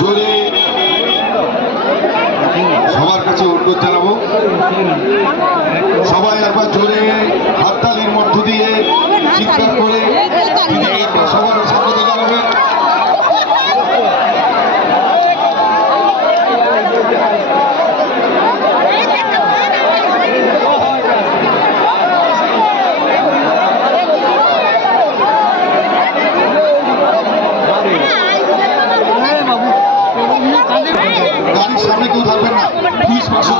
জোরে সবার কাছে অনুরোধ জানাবো, সবাই একবার জোরে হাততালির মধ্য দিয়ে চিৎকার করে সবার স্বাগত জানাবেন। গাড়ির সামনে কেউ থাকবেন না, প্লিজ পাশে।